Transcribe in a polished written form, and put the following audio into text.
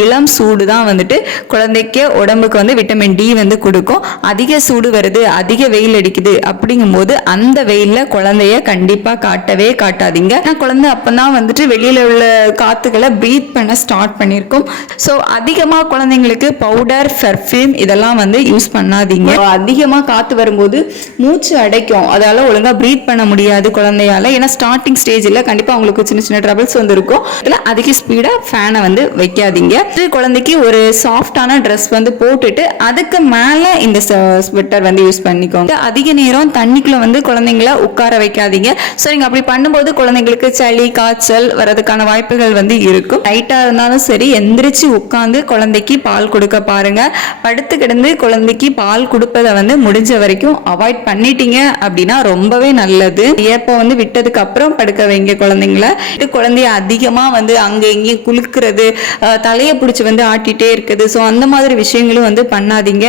இளம் சூடு தான் வந்துட்டு குழந்தைக்கு உடம்புக்கு வந்து விட்டமின் டி வந்து கொடுக்கும். அதிக சூடு வருது, அதிக வெயில் அடிக்குது அப்படிங்கும்போது அந்த வெயில்ல குழந்தைய கண்டிப்பா காட்டவே காட்டாதீங்க. ஏன்னா குழந்தை அப்பதான் வந்துட்டு வெளியில உள்ள காத்துக்களை பிரீத் பண்ண ஸ்டார்ட் பண்ணியிருக்கும். ஸோ அதிகமா குழந்தைங்களுக்கு பவுடர், பெர்ஃப்யூம் இதெல்லாம் வந்து யூஸ் பண்ணாதீங்க. அதிகமா காத்து வரும்போது மூச்சு அடைக்கும், அதால ஒழுங்கா பிரீத் பண்ண முடியாது குழந்தையால. ஏன்னா ஸ்டார்டிங் ஸ்டேஜ்ல கண்டிப்பா அவங்களுக்கு சின்ன சின்ன ட்ரபிள்ஸ் வந்து இருக்கும். இதுல அதிக ஸ்பீடா ஃபேனை வந்து வைக்காதீங்க. குழந்தைக்கு ஒரு சாஃப்டான ட்ரெஸ் வந்து போட்டுட்டு அதுக்கு மேல இந்த ஸ்வெட்டர் வந்து யூஸ் பண்ணிக்கோங்க. அதிக நேரம் தண்ணிக்குள்ள வந்து குழந்தைங்கள உட்கார வைக்காதீங்க. ஸோ நீங்க அப்படி பண்ணும்போது குழந்தைங்களுக்கு சளி, காய்ச்சல் வரதுக்கான வாய்ப்புகள் வந்து இருக்கும். லைட்டா இருந்தாலும் சரி, எந்திரிச்சு உட்கார்ந்து குழந்தைக்கு பால் கொடுக்க பாருங்க. படுத்து கிடந்து குழந்தைக்கு பால் கொடுப்பதை வந்து முடிஞ்ச வரைக்கும் அவாய்ட் பண்ணிட்டீங்க அப்படின்னா ரொம்பவே நல்லது. ஏப்ப வந்து விட்டதுக்கு அப்புறம் படுக்க வைங்க குழந்தைங்கள. குழந்தைய அதிகமா வந்து அங்க இங்கேயும் குலுக்குறது, தலையை பிடிச்சி வந்து ஆட்டிட்டே இருக்குது. ஸோ அந்த மாதிரி விஷயங்களும் வந்து பண்ணாதீங்க.